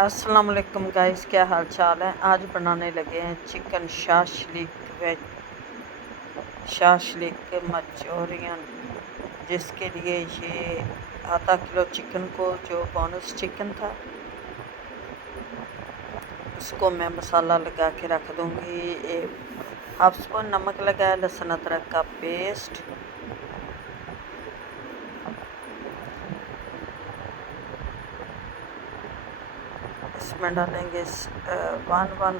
अस्सलाम वालेकुम गाइस, क्या हाल चाल है। आज बनाने लगे हैं chicken shashlik veg shashlik Manchurian. जिसके लिए ये आधा किलो चिकन को, जो बोनस चिकन था, उसको मैं मसाला लगा के रख दूँगी। हाफ स्पून नमक लगाया, लहसुन अदरक का पेस्ट, इसमें डालेंगे वन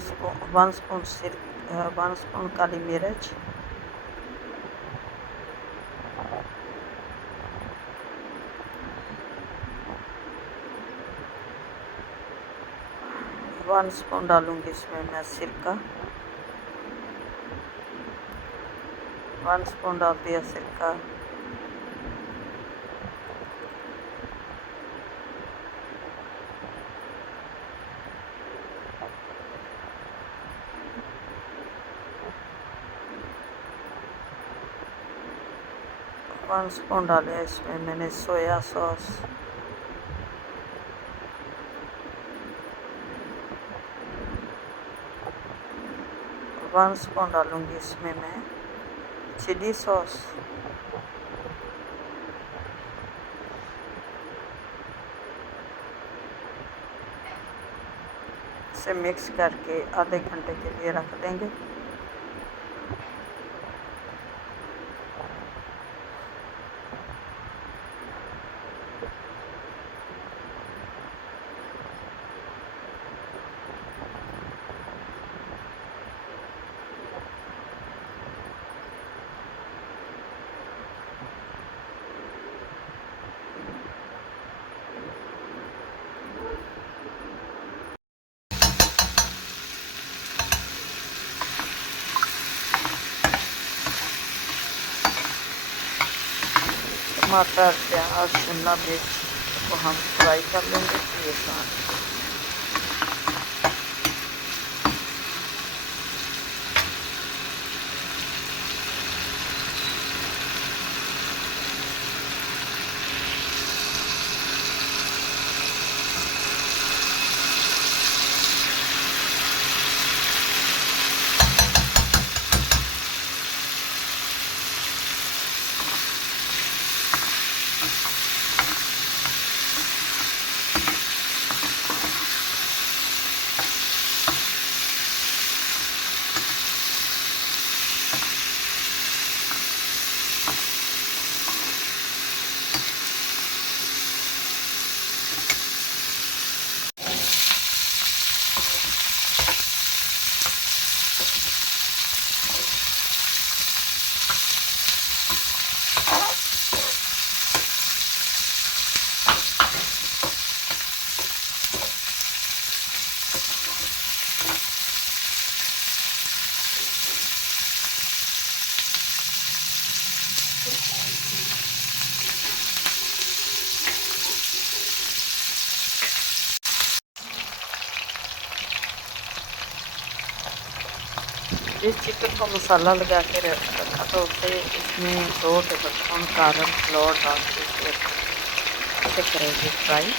स्पून काली मिर्च, वन स्पून डालूंगी इसमें मैं सिरका, 1 स्पून डाल दिया सिरका। वन स्पून डाले इसमें मैंने सोया सॉस, वन स्पून डालूंगी इसमें मैं चिली सॉस, इसे मिक्स करके आधे घंटे के लिए रख देंगे। टमाटर, प्याज, शिमला मिर्च को हम फ्राई कर लेंगे ये साथ। इस चिकन को मसाला लगा के रखा तो उसे इसमें 2 टेबल स्पून कॉर्न फ्लोर डाल के इसे करेंगे फ्राई।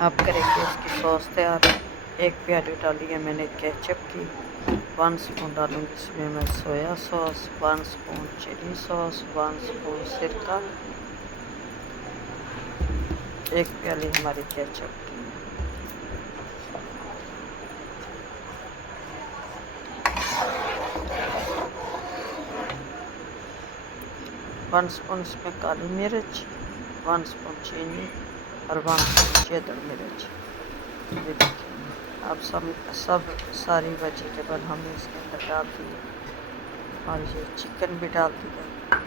अब करेंगे इसकी सॉस तैयार। एक प्याली डाली है मैंने केचप की, 1 स्पून डालूँगी इसमें मैं soya sauce, 1 spoon chilli sauce, 1 spoon सिरका, 1 प्याली हमारी केचप की। वन स्पून इसमें काली मिर्च, 1 स्पून चीनी और 1 स्पून चेदर मिर्च। ये देखिए अब सब सारी वेजिटेबल हमने इसके अंदर डाल दी और ये चिकन भी डाल दिया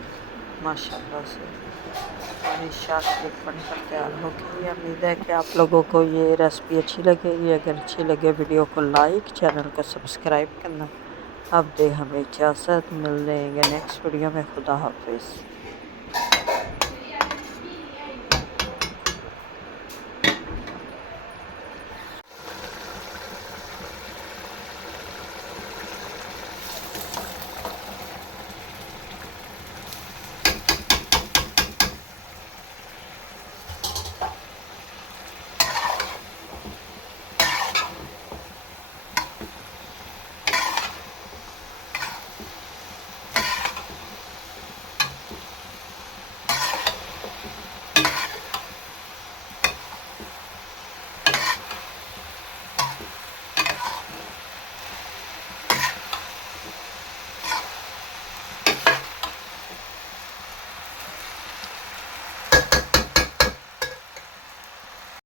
माशाल्लाह से। हमारी शाशलिक बनकर तैयार हो गई। उम्मीद है कि आप लोगों को ये रेसिपी अच्छी लगेगी। अगर अच्छी लगे वीडियो को लाइक, चैनल को सब्सक्राइब करना। अब दे हमें इजाज़त, मिल लेंगे नेक्स्ट वीडियो में। खुदा हाफिज़।